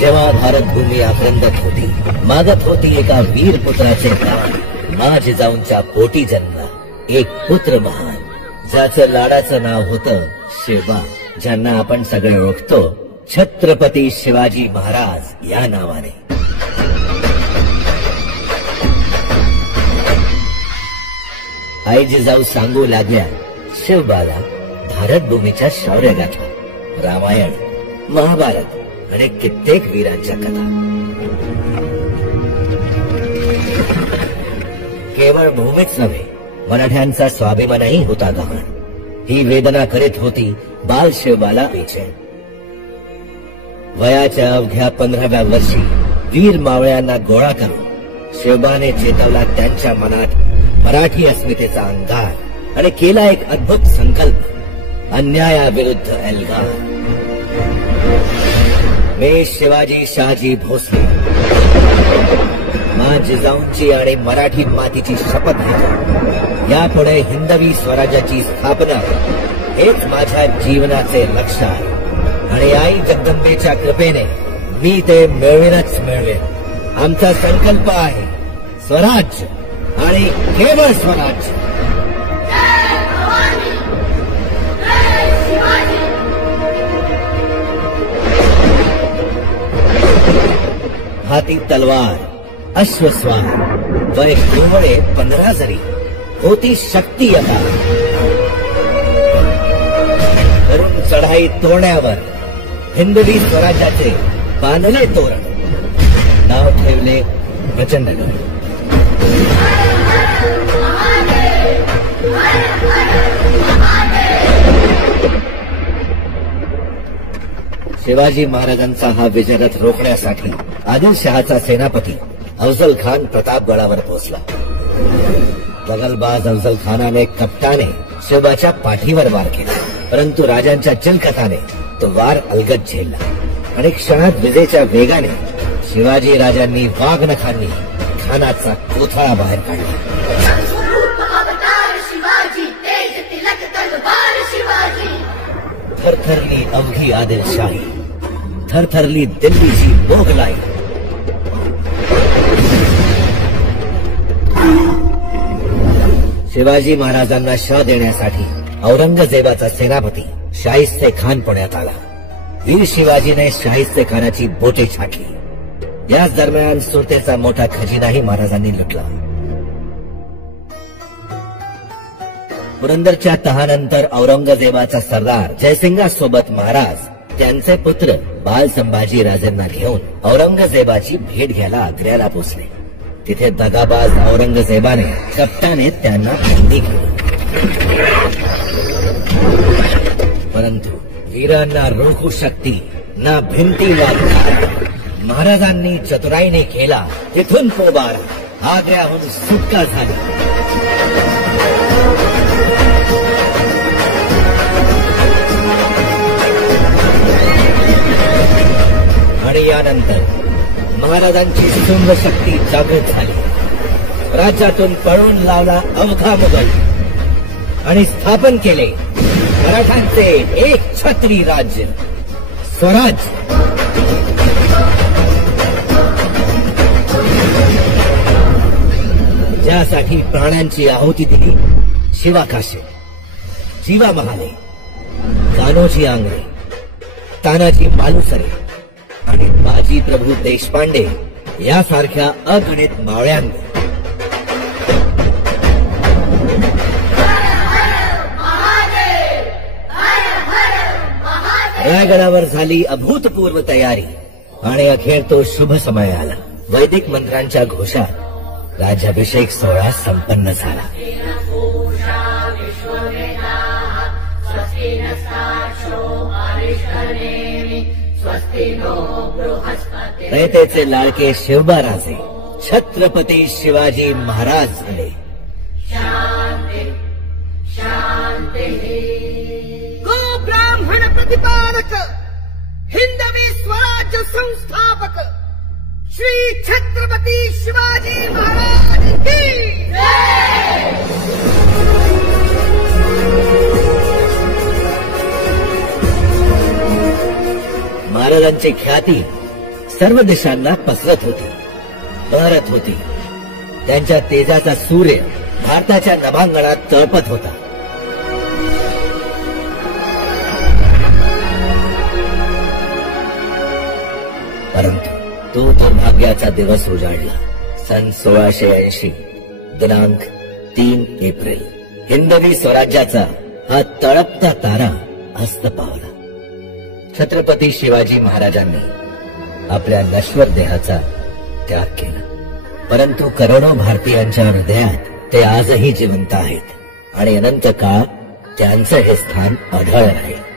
जेव्हा भारतभूमी आक्रंदक होती, मागत होती एका वीर पुत्राचे प्राण, मा जिजाऊंच्या पोटी जन्मला एक पुत्र महान, ज्याचं लाडाचं नाव होतं शिवबा, ज्यांना आपण सगळे ओळखतो छत्रपती शिवाजी महाराज या नावाने. आई जिजाऊ सांगू लागल्या शिवबाला भारतभूमीच्या शौर्यगाथा, रामायण, महाभारत आणि कित्येक वीरांच्या कथा. केवळ भूमीच नव्हे, मराठ्यांचा स्वाभिमानही होता गहाण. ही वेदना करीत होती बाल शिवबाला बेचैन. वयाच्या अवघ्या 15व्या वर्षी वीर मावळ्यांना गोळा करून शिवबाने चेतवला त्यांच्या मनात मराठी अस्मितेचा अंगार आणि केला एक अद्भुत संकल्प, अन्यायाविरुद्ध एल्गार. मी शिवाजी शहाजी भोसले मा जिजाऊंची आणि मराठी मातीची शपथ घेतो. यापुढे हिंदवी स्वराज्याची स्थापना हेच माझ्या जीवनाचे लक्ष्य आहे आणि आई जगदंबेच्या कृपेने मी ते मिळवेनच मिळवेन. आमचा संकल्प आहे स्वराज्य आणि केवळ स्वराज्य. हाती तलवार, अश्वस्वार व एक डोळे 15 जरी, होती शक्ती आता. करून चढाई तोरण्यावर हिंदवी स्वराज्याचे बांधले तोरण, नाव ठेवले प्रचंडगड. शिवाजी महाराजांचा हा विजयरथ रोखण्यासाठी आदिलशहाचा सेनापती अफजल खान प्रतापगडावर पोहोचला. दगलबाज अफजल खानाने कपटाने शिवबाच्या पाठीवर वार केला, परंतु राजांच्या चिलखताने तो वार अलगद झेलला आणि क्षणात विजेच्या वेगाने शिवाजी राजांनी वाघनखांनी खानाचा कोथळा बाहेर काढला. थरथरली अवघी आदिलशाही, थरथरली दिल्लीची मोगलाई. शिवाजी महाराजांना शह देण्यासाठी औरंगजेबाचा सेनापती शाहिस्ते खान पुण्यात आला. वीर शिवाजीने शाहिस्ते खानाची बोटे छाटली. याच दरम्यान सुरतेचा मोठा खजिनाही महाराजांनी लुटला. पुरंदरच्या तहानंतर औरंगजेबाचा सरदार जयसिंगासोबत महाराज त्यांचे पुत्र बाल संभाजी राजेंना घेऊन औरंगजेबाची भेट घ्यायला आग्र्याला पोचले. तिथे दगाबाज औरंगजेबाने कप्ताने त्यांना बंदी केली, परंतु वीरांना रोखू शकती ना भिंती वागणार. महाराजांनी चतुराईने केला तिथून पोबारा. आग्र्याहून सुटका झाली. आणि यानंतर महाराजांची शुंभ शक्ती जागृत झाली. राज्यातून पळून लावला अवघा मुघल आणि स्थापन केले मराठ्यांचे एक छत्री राज्य, स्वराज्य. ज्यासाठी प्राणांची आहुती दिली शिवाकाशे, जीवा महाले, कान्होजी आंग्रे, तानाजी मालुसरे आणि बाजी प्रभू देशपांडे यासारख्या अगणित मावळ्यांनी रायगडावर झाली अभूतपूर्व तयारी आणि अखेर तो शुभ समय आला. वैदिक मंत्रांच्या घोषात राज्याभिषेक सोहळा संपन्न झाला. रयतेचे लाडके शिवबा राजे छत्रपती शिवाजी महाराज झाले. ब्राह्मण प्रतिपादक, हिंदवी स्वराज्य संस्थापक श्री छत्रपती शिवाजी महाराज की जय. महाराजांची ख्याती सर्व दिशांना पसरत होती, बहरत होती. त्यांच्या तेजाचा सूर्य भारताच्या नभांगणात तळपत होता. परंतु तो दुर्भाग्याचा दिवस उजाडला. सन 1680 दिनांक 3 एप्रिल. हिंदवी स्वराज्याचा हा तळपता तारा अस्त पावला. छत्रपती शिवाजी महाराजांनी आपल्या नश्वर देहाचा त्याग केला, परंतु करोडो भारतीयांच्या हृदयात ते आजही जिवंत आहेत आणि अनंत काळ त्यांचं हे स्थान अढळ आहे.